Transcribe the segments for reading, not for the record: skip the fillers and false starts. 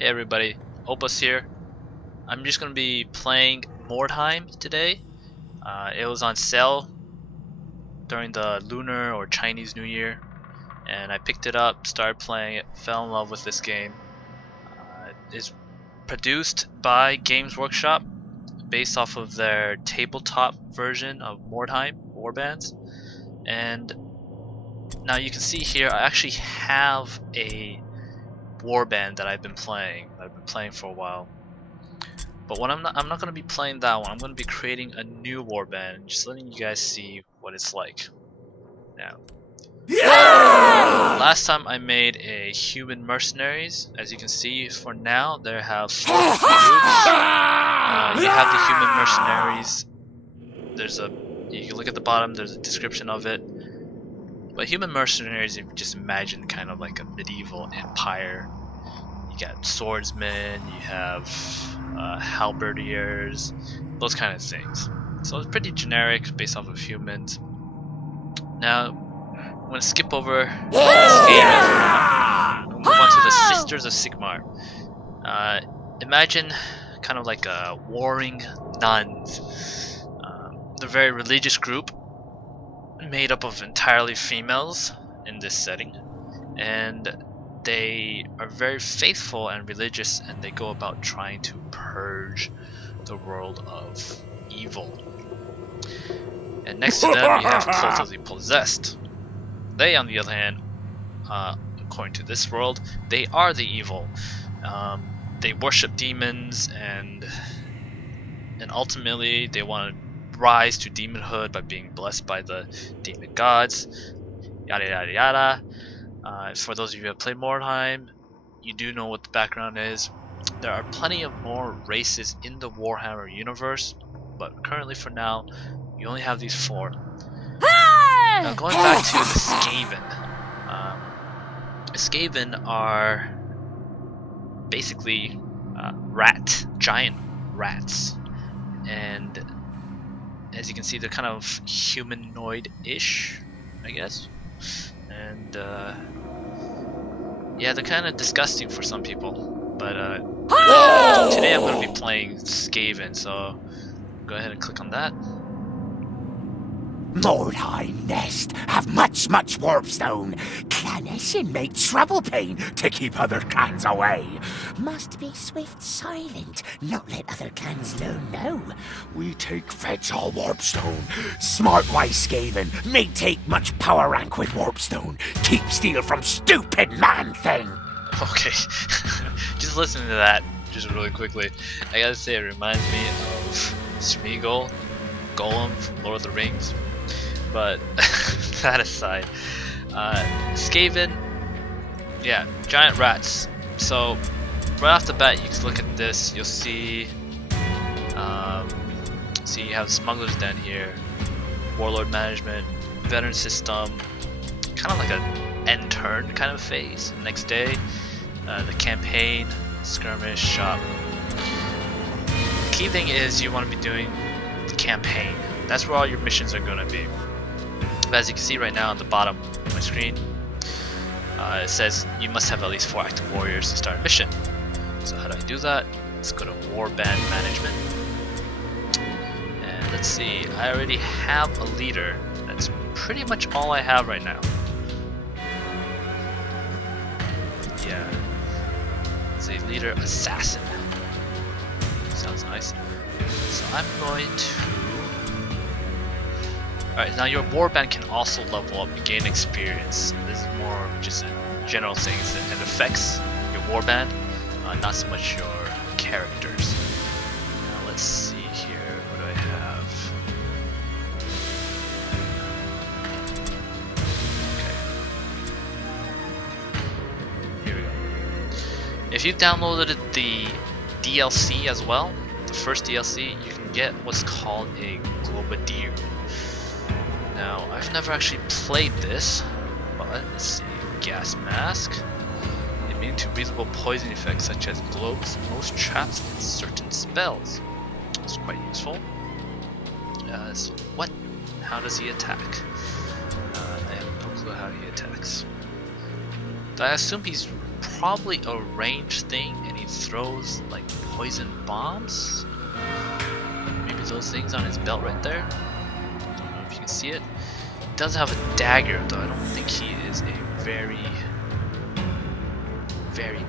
Hey everybody, Opus here. I'm just going to be playing Mordheim today. It was on sale during the Lunar or Chinese New Year, and I picked it up, started playing it, fell in love with this game. It's produced by Games Workshop, based off of their tabletop version of Mordheim, Warbands. And now you can see here, I actually have a Warband that I've been playing for a while. But I'm not going to be playing that one. I'm going to be creating a new warband, just letting you guys see what it's like. Now, last time I made a human mercenaries. As you can see, for now they have 4 different groups. You have the human mercenaries. You can look at the bottom. There's a description of it. But human mercenaries, if you just imagine kind of like a medieval empire. You got swordsmen, you have halberdiers, those kind of things. So it's pretty generic based off of humans. Now, I'm going to skip over Skaven for now. We'll move on to the Sisters of Sigmar. Imagine kind of like warring nuns. They're a very religious group made up of entirely females in this setting. And they are very faithful and religious, and they go about trying to purge the world of evil. And next to them, you have Cult of the Possessed. They, on the other hand, according to this world, they are the evil. They worship demons, and ultimately they want to rise to demonhood by being blessed by the demon gods. Yada yada yada. For those of you who have played Mordheim, you do know what the background is. There are plenty of more races in the Warhammer universe, but currently for now, you only have these 4. Now going back to the Skaven. Skaven are basically giant rats. And as you can see, they're kind of humanoid-ish, I guess. And yeah, they're kind of disgusting for some people, but today I'm going to be playing Skaven, so go ahead and click on that. Mordheim nest have much warpstone. Clanation make trouble pain to keep other clans away. Must be swift silent, not let other clans learn no. We take feds all warpstone. Smart wise Skaven may take much power rank with warpstone. Keep steal from stupid man thing. Okay, just listening to that, just really quickly, I gotta say it reminds me of Smeagol, Golem from Lord of the Rings. But that aside, Skaven, yeah, giant rats. So right off the bat, you can look at this. You'll see, you have Smuggler's Den here, Warlord Management, Veteran System, kind of like a end turn kind of phase. Next day, the campaign, skirmish, shop. The key thing is you want to be doing the campaign. That's where all your missions are going to be. As you can see right now on the bottom of my screen, it says you must have at least 4 active warriors to start a mission. So how do I do that? Let's go to Warband Management. And let's see, I already have a leader. That's pretty much all I have right now. Yeah. It's a leader assassin. Sounds nice. So I'm going to... Alright, now your warband can also level up and gain experience. This is more just general things that affects your warband, not so much your characters. Now let's see here, what do I have? Okay. Here we go. If you downloaded the DLC as well, the first DLC, you can get what's called a Globadier. Now, I've never actually played this, but let's see. Gas mask. Immune to reasonable poison effects such as globes, most traps, and certain spells. It's quite useful. So what? How does he attack? I have no clue how he attacks. I assume he's probably a ranged thing, and he throws like poison bombs. Maybe those things on his belt right there. Don't know if you can see it. He does have a dagger though. I don't think he is a very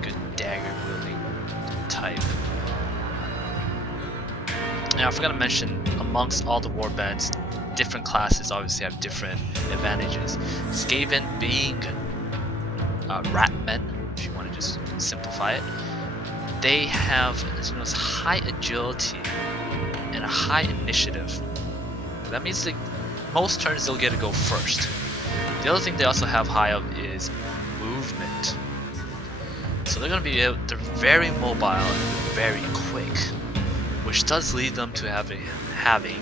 good dagger wielding type. Now I forgot to mention, amongst all the warbands, different classes obviously have different advantages. Skaven being rat men, if you want to just simplify it, they have high agility and a high initiative. That means that most turns they'll get to go first. The other thing they also have high of is movement. So they're very mobile and very quick, which does lead them to having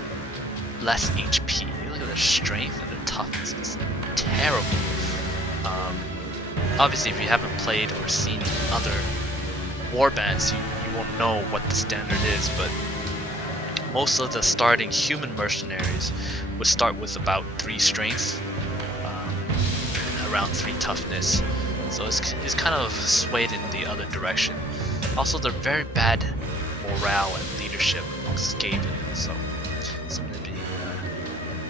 less HP. You look at their strength and their toughness, it's terrible. Obviously, if you haven't played or seen other warbands, you won't know what the standard is, but most of the starting human mercenaries would start with about 3 strength, around 3 toughness. So it's kind of swayed in the other direction. Also, they're very bad morale and leadership amongst Skaven, so something to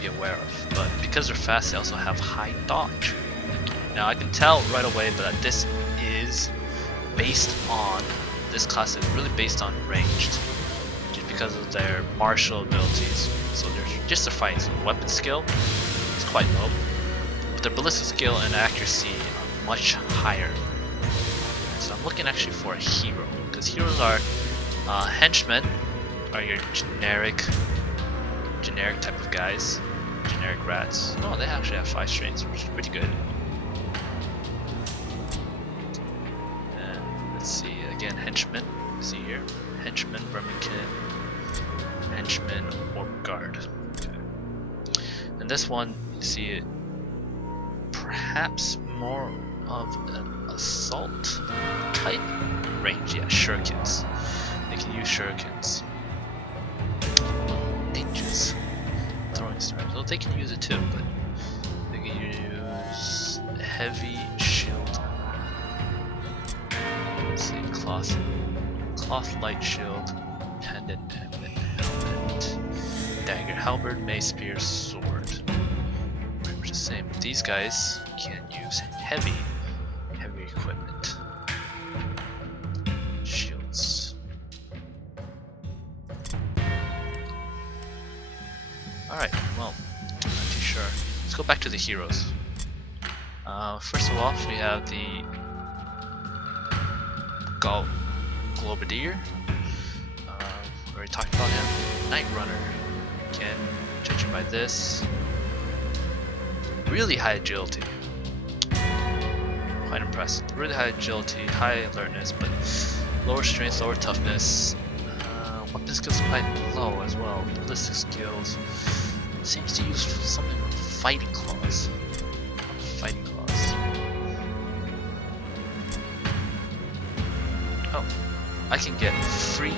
be aware of. But because they're fast, they also have high dodge. Now I can tell right away that this class is really based on ranged, just because of their martial abilities. So there's just their fighting. So weapon skill is quite low, but their ballistic skill and accuracy are much higher. So I'm looking actually for a hero, because heroes are henchmen, are your generic type of guys, generic rats. Oh, they actually have 5 strengths, which is pretty good. See again, henchmen. See here, henchman, Remington, henchman, or guard. Okay. And this one, you see it, perhaps more of an assault type range. Yeah, shurikens. They can use shurikens. Ninjas, throwing stars. Well, they can use it too, but they can use heavy shield. See, cloth light shield, pendant, helmet, dagger, halberd, mace, spear, sword. Pretty much the same. These guys can use heavy equipment. Shields. Alright, well, I'm not too sure. Let's go back to the heroes. First of all, we have the Globadier. We already talked about him. Night Runner. Again, judging by this, really high agility. Quite impressive. Really high agility, high alertness, but lower strength, lower toughness. Weapon skills quite low as well. Ballistic skills. Seems to use something with fighting claws. Fighting claws. Oh, I can get free.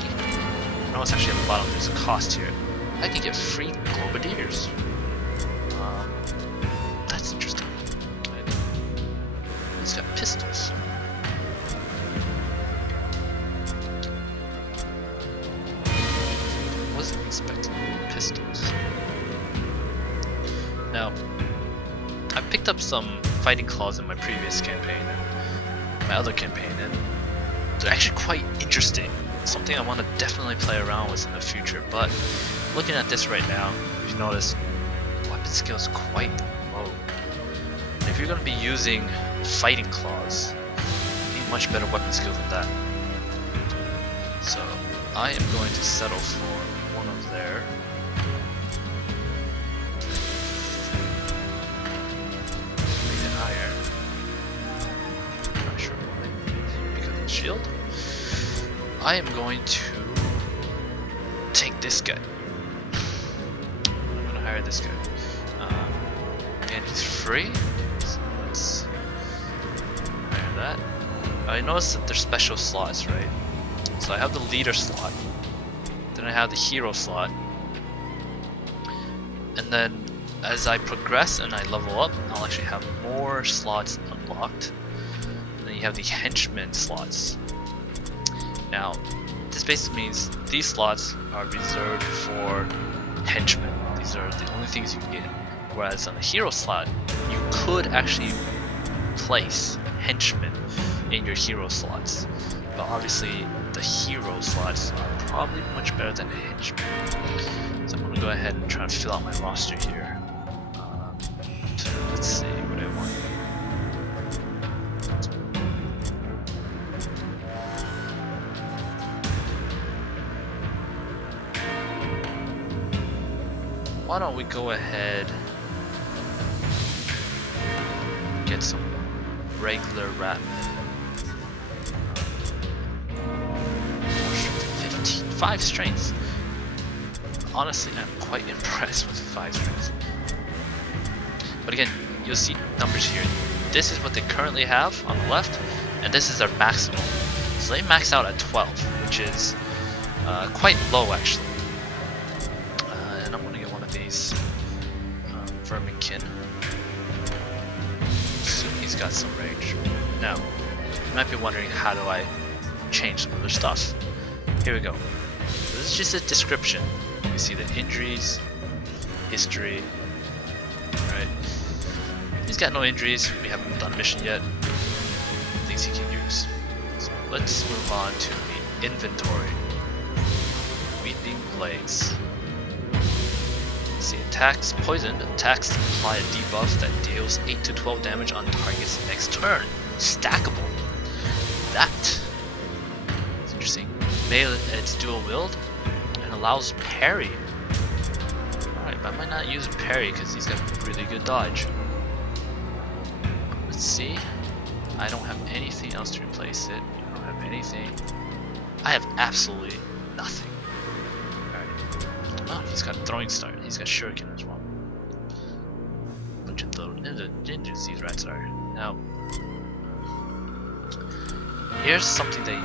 No, it's actually at the bottom. There's a cost here. I can get free Globadiers. That's interesting. It's got pistols. Wasn't expecting pistols. Now, I picked up some fighting claws in my previous campaign, my other campaign, and they're actually quite interesting. Something I want to definitely play around with in the future. But looking at this right now, you notice weapon skill is quite low. And if you're going to be using fighting claws, you need much better weapon skill than that. So I am going to settle for one of their made it higher. Not sure why, because of the shield. I am going to take this guy. I'm going to hire this guy. And he's free. So let's hire that. I noticed that there's special slots, right? So I have the leader slot. Then I have the hero slot. And then as I progress and I level up, I'll actually have more slots unlocked. And then you have the henchman slots. Now, this basically means these slots are reserved for henchmen. These are the only things you can get. Whereas on the hero slot, you could actually place henchmen in your hero slots. But obviously, the hero slots are probably much better than the henchmen. So I'm going to go ahead and try to fill out my roster here. Let's see what I want. Why don't we go ahead get some regular rat. 5 strengths. Honestly, I'm quite impressed with 5 strengths. But again, you'll see numbers here. This is what they currently have on the left, and this is their maximum. So they max out at 12, which is quite low actually. And I'm gonna get one of these Verminkin. Assume he's got some range. Now, you might be wondering, how do I change some other stuff? Here we go. This is just a description. You see the injuries, history, right? He's got no injuries. We haven't done a mission yet. Things he can use. So let's move on to the inventory. Weeping Blades. See, attacks poison. Attacks apply a debuff that deals 8 to 12 damage on target's next turn. Stackable. That is interesting. It's dual wield and allows parry. Alright, but I might not use parry because he's got really good dodge. Let's see. I don't have anything else to replace it. I don't have anything. I have absolutely nothing. Alright. Oh, he's got a throwing star. He's got shuriken as well. Bunch of little ninjas these rats are. Now, here's something that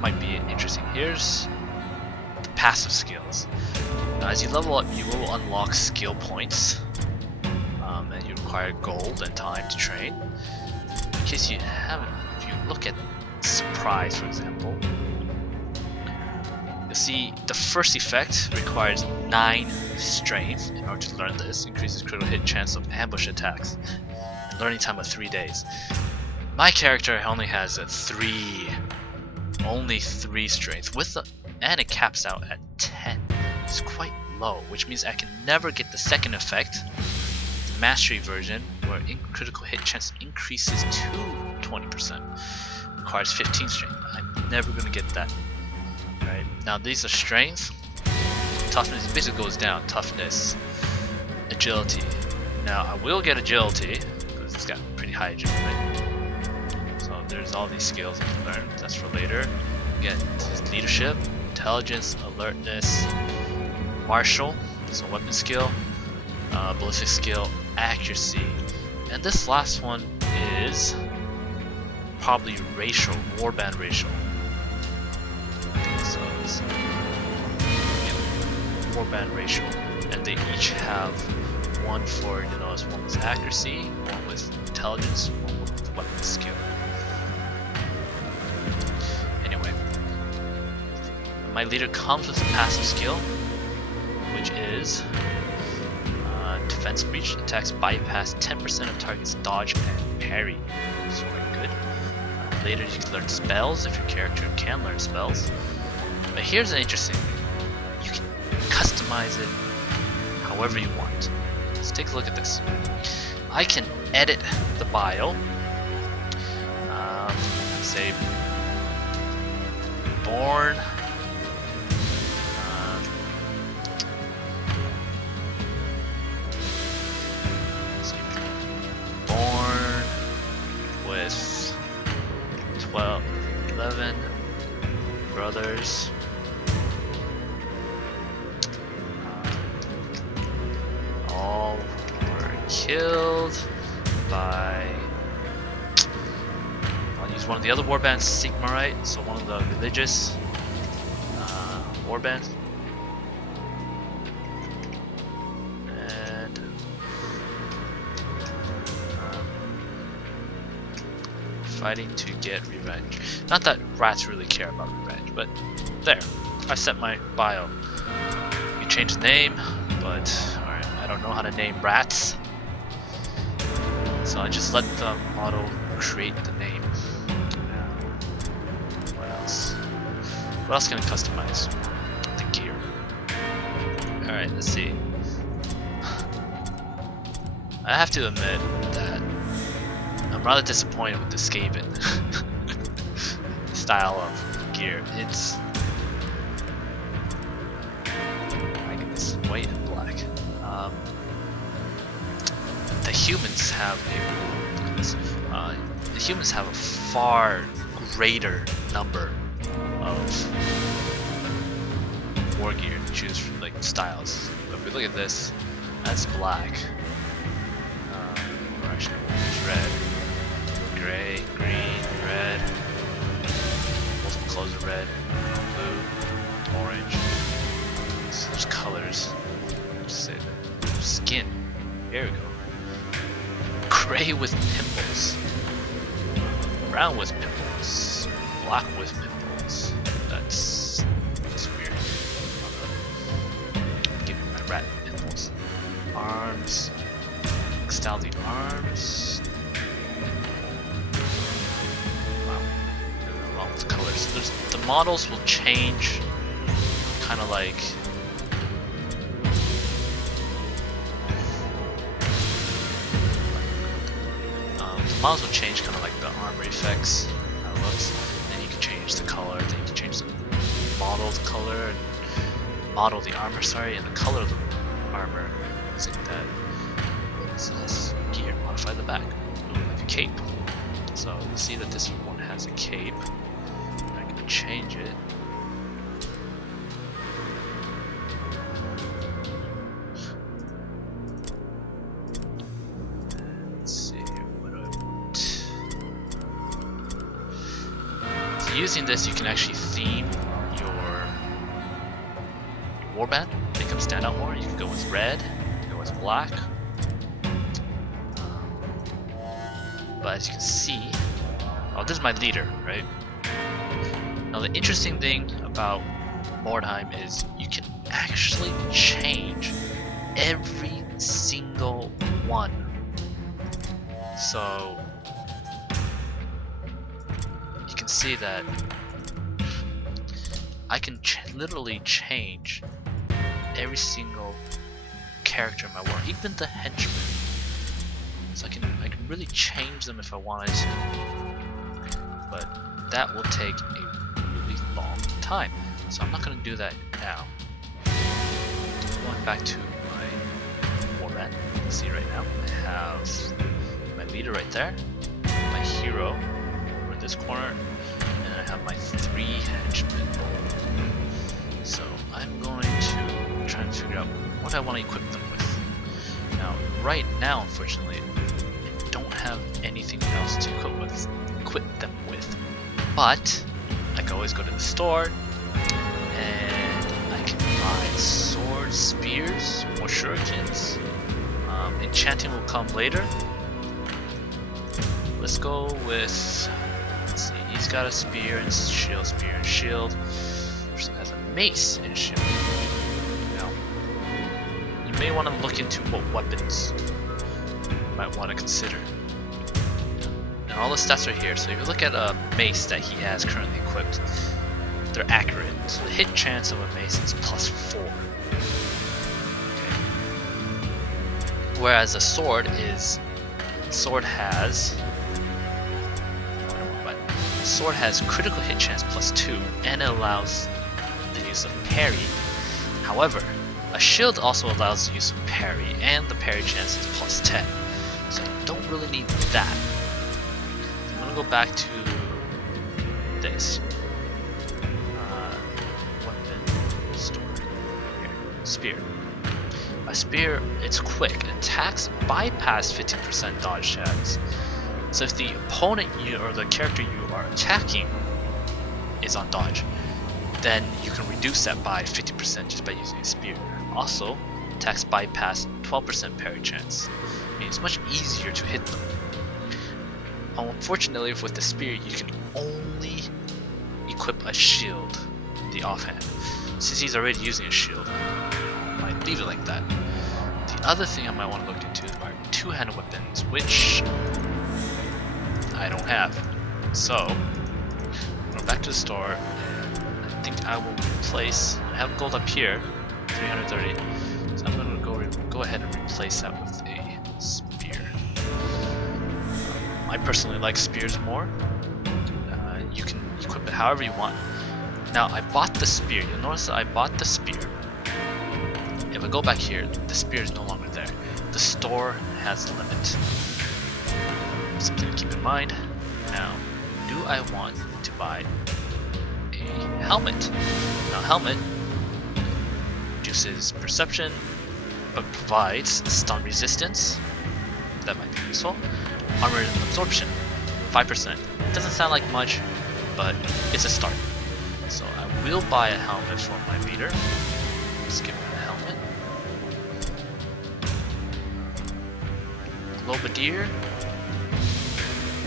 might be interesting. Here's the passive skills. Now, as you level up, you will unlock skill points, and you require gold and time to train. In case you haven't, if you look at Surprise, for example, you'll see the first effect requires 9 strength in order to learn this. Increases critical hit chance of ambush attacks, and learning time of 3 days. My character only has a 3. Only 3 strength and it caps out at 10. It's quite low, which means I can never get the second effect, the mastery version, where critical hit chance increases to 20%. Requires 15 strength. I'm never gonna get that. Right now, these are strength. Toughness basically goes down. Toughness, agility. Now I will get agility because it's got pretty high agility. So there's all these skills I can learn. That's for later. Again, his leadership, intelligence, alertness, martial, so weapon skill, ballistic skill, accuracy, and this last one is probably racial, warband racial. So it's warband racial, and they each have one for, one with accuracy, one with intelligence, one with weapon skill. Anyway, my leader comes with a passive skill, which is defense breach. Attacks bypass 10% of target's dodge and parry. It's quite good. Later you can learn spells if your character can learn spells. But here's an interesting thing. You can customize it however you want. Let's take a look at this. I can edit the bio. Say born with 11 brothers. All were killed by, I'll use one of the other warbands, Sigmarite, so one of the religious warbands. fighting to get revenge. Not that rats really care about revenge, but there. I set my bio. You change the name, but alright, I don't know how to name rats. So I just let the model create the name. What else? What else can I customize? The gear. Alright, let's see. I have to admit that I'm rather disappointed with the Skaven style of gear. It's white and black. The humans have the humans have a far greater number of war gear to choose from, like styles. But if we look at this, that's black. Or actually, it's red, gray, green, red. Multiple colors of red, blue, orange. So there's colors. Just say that. Skin. There we go. Gray with pimples. Brown with pimples. Black with pimples. That's weird. Give me my rat pimples. Arms. Style the arms. Wow. Along with colors. The models will change. Kind of like. Models will change kind of like the armor effects, how it looks. Then you can change the color, then you can change the model's color, and model the armor, sorry, and the color of the armor. Things like that. What's this? Gear, modify the back. Ooh, like a cape. So you see that this one has a cape. I'm going to change it. Using this, you can actually theme your warband, make them stand out more. You can go with red, you can go with black. But as you can see, oh, this is my leader, right? Now the interesting thing about Mordheim is you can actually change every single one. So see that I can literally change every single character in my world, even the henchmen. So I can really change them if I wanted to, but that will take a really long time. So I'm not going to do that now. Going back to my warband, you can see right now I have my leader right there, my hero over in this corner. I have my 3 henchmen. So I'm going to try and figure out what I want to equip them with. Now, right now, unfortunately, I don't have anything else to equip them with. But I can always go to the store and I can buy swords, spears, or shurikens. Enchanting will come later. Let's go with. Let's see, he's got a spear and shield, spear and shield. Person has a mace and shield. Now, you may want to look into what weapons you might want to consider. And all the stats are here, so if you look at a mace that he has currently equipped, they're accurate. So the hit chance of a mace is +4. Okay. Whereas a sword has critical hit chance +2, and it allows the use of parry. However, a shield also allows the use of parry, and the parry chance is +10. So you don't really need that. So I'm gonna go back to this. Weapon store. Here. Spear. A spear, it's quick. Attacks bypass 15% dodge chance. So if the opponent or the character you are attacking is on dodge, then you can reduce that by 50% just by using a spear. Also, attacks bypass 12% parry chance. I mean, it's much easier to hit them. Unfortunately, with the spear, you can only equip a shield in the offhand. Since he's already using a shield, I might leave it like that. The other thing I might want to look into are two-handed weapons, which I don't have. So, go back to the store, and I think I will replace. I have gold up here, 330. So I'm going to go ahead and replace that with a spear. I personally like spears more. You can equip it however you want. Now I bought the spear. You'll notice that I bought the spear. If I go back here, the spear is no longer there. The store has a limit. Something to keep in mind. Now, do I want to buy a helmet? Now, helmet reduces perception, but provides stun resistance. That might be useful. Armor and absorption, 5%. Doesn't sound like much, but it's a start. So I will buy a helmet for my leader. Let's give him a helmet. Globadier.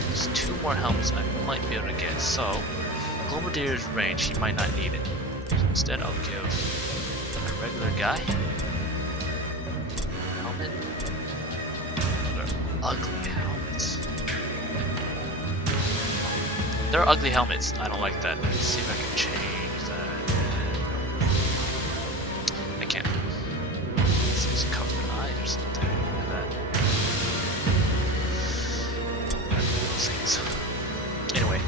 There's 2 more helmets I might be able to get. So Globadier's range, he might not need it. So instead, I'll give a regular guy helmet. They're ugly helmets. They're ugly helmets. I don't like that. Let's see if I can change that. I can't. Let's use covered eyes or something like that. Those things. Anyway,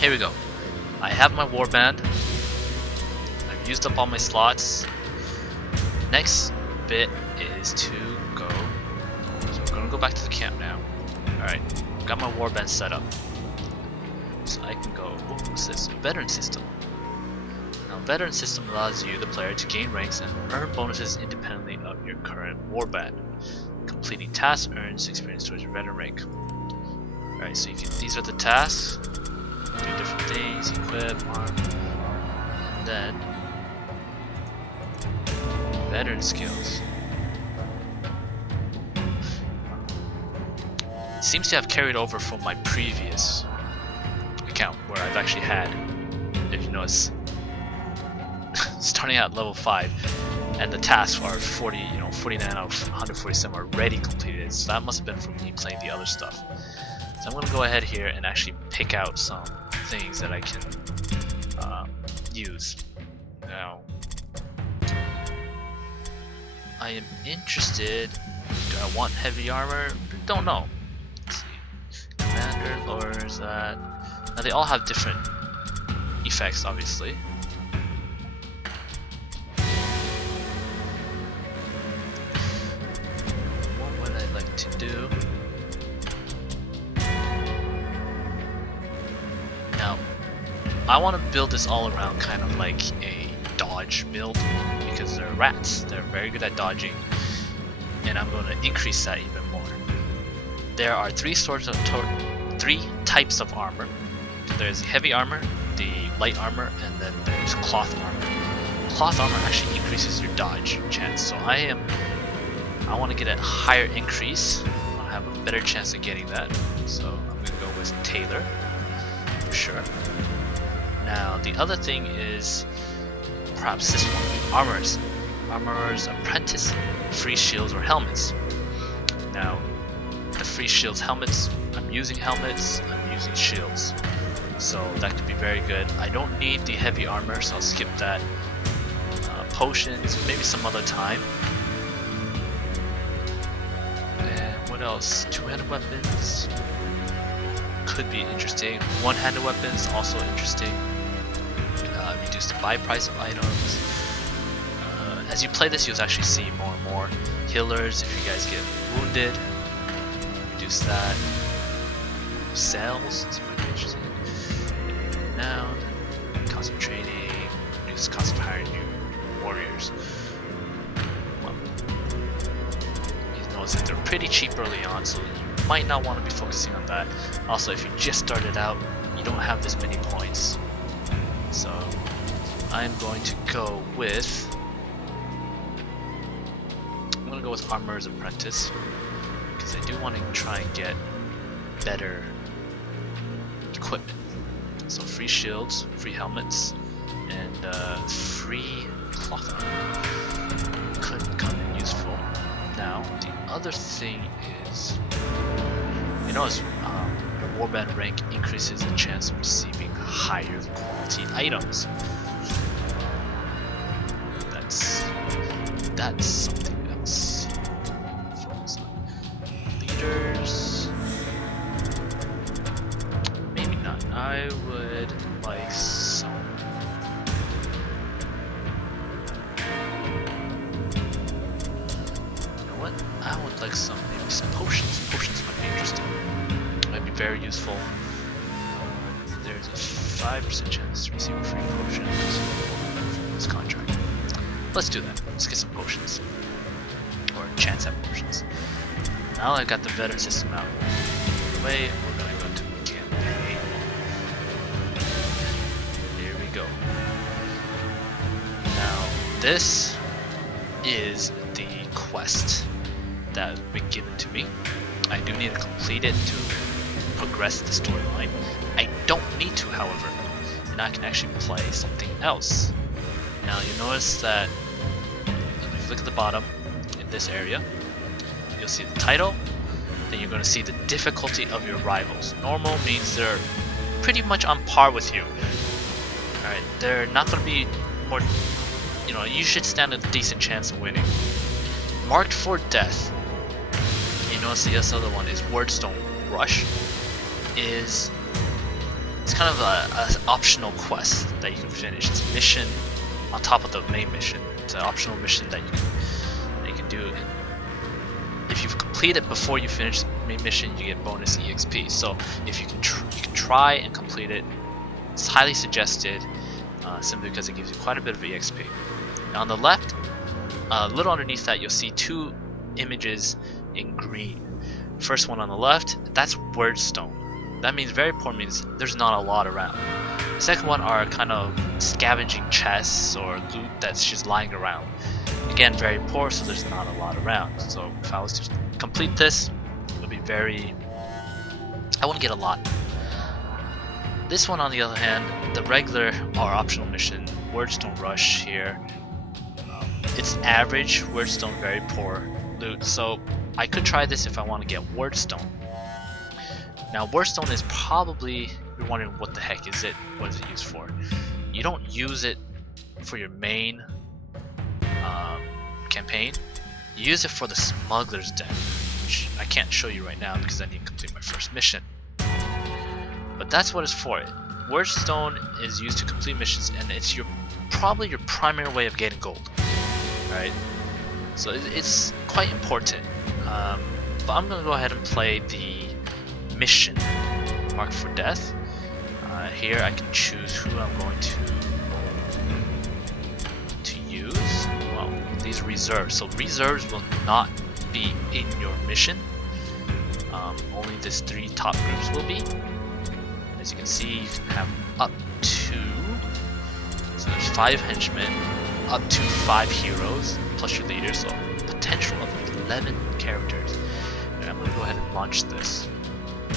here we go. I have my warband. I've used up all my slots. Next bit is to go. So I'm gonna go back to the camp now. Alright, got my warband set up. So I can go, what's this? Veteran system. Now, veteran system allows you, the player, to gain ranks and earn bonuses independently of your current warband. Completing tasks earns experience towards your veteran rank. Alright, so these are the tasks. Do different things, equip, arm, and then veteran skills. It seems to have carried over from my previous account where I've actually had, if you notice, starting at level 5, and the tasks are 49 out of 147 already completed. So that must have been from me playing the other stuff. So I'm going to go ahead here and actually pick out some things that I can use. Now, I am interested. Do I want heavy armor? Don't know. Let's see. Commander lowers that. Now they all have different effects, obviously. What would I like to do? Now, I want to build this all around kind of like a dodge build because they're rats. They're very good at dodging, and I'm going to increase that even more. There are 3 types of armor. There's the heavy armor, the light armor, and then there's cloth armor. Cloth armor actually increases your dodge chance, so I want to get a higher increase. I want to have a better chance of getting that, so I'm going to go with Tailor for sure. Now the other thing is perhaps this one, Armorer's Apprentice, free shields or helmets. Now the free shields, helmets, I'm using shields. So that could be very good. I don't need the heavy armor, so I'll skip that. Potions, maybe some other time. And what else? 2-handed weapons could be interesting. 1-handed weapons also interesting. Reduce the buy price of items. As you play this, you'll actually see more and more healers if you guys get wounded. Reduce that. Cells, this might be interesting. Now, concentrating, reduce cost of hiring new warriors. Well, you notice that they're pretty cheap early on, so you might not want to be focusing on that. Also, if you just started out, you don't have this many points. So, I'm going to go with Armorer's Apprentice because I do want to try and get better equipment. So free shields, free helmets, and free cloth armor could come in useful. Now, the other thing is, you notice your Warband rank increases the chance of receiving higher quality items. That's something else. Focus on leaders. Maybe not. I would like some. You know what? I would like maybe some potions. Potions might be interesting. Might be very useful. There's a 5% chance to receive a free potion from this contract. Let's do that. Let's get some potions. Or a chance at potions. Now I got the veteran system out of the way, we're gonna go to campaign. Here we go. Now, this is the quest that has been given to me. I do need to complete it to progress the storyline. I don't need to, however, and I can actually play something else. Now you notice that if you look at the bottom in this area, you'll see the title, then you're going to see the difficulty of your rivals. Normal means they're pretty much on par with you. Alright, they're not going to be more, you should stand a decent chance of winning. Marked for death, you notice the other one is Wordstone Rush. It's kind of a optional quest that you can finish. It's a mission on top of the main mission. It's an optional mission that you can do. If you've completed before you finish the main mission, you get bonus EXP. So if you can try and complete it, it's highly suggested, simply because it gives you quite a bit of EXP. Now on the left, a little underneath that, you'll see two images in green. First one on the left, that's Wordstone. That means very poor, means there's not a lot around. The second one are kind of scavenging chests or loot that's just lying around. Again, very poor, so there's not a lot around. So if I was to complete this, it would be I wouldn't get a lot. This one, on the other hand, the regular or optional mission, Wordstone Rush here, it's average, Wordstone very poor loot, so I could try this if I want to get Wordstone. Now Wordstone is probably, you're wondering what the heck is it, what is it used for? You don't use it for your main campaign, you use it for the Smuggler's Den, which I can't show you right now because I need to complete my first mission. But that's what it's for. Wordstone is used to complete missions, and it's probably your primary way of getting gold. Right? So it's quite important. But I'm gonna go ahead and play the mission marked for death. Here I can choose who I'm going to use. Well, these reserves. So reserves will not be in your mission. Only these 3 top groups will be. As you can see, you can have up to, so there's 5 henchmen, up to 5 heroes, plus your leader, so potential of 11 characters. And I'm going to go ahead and launch this.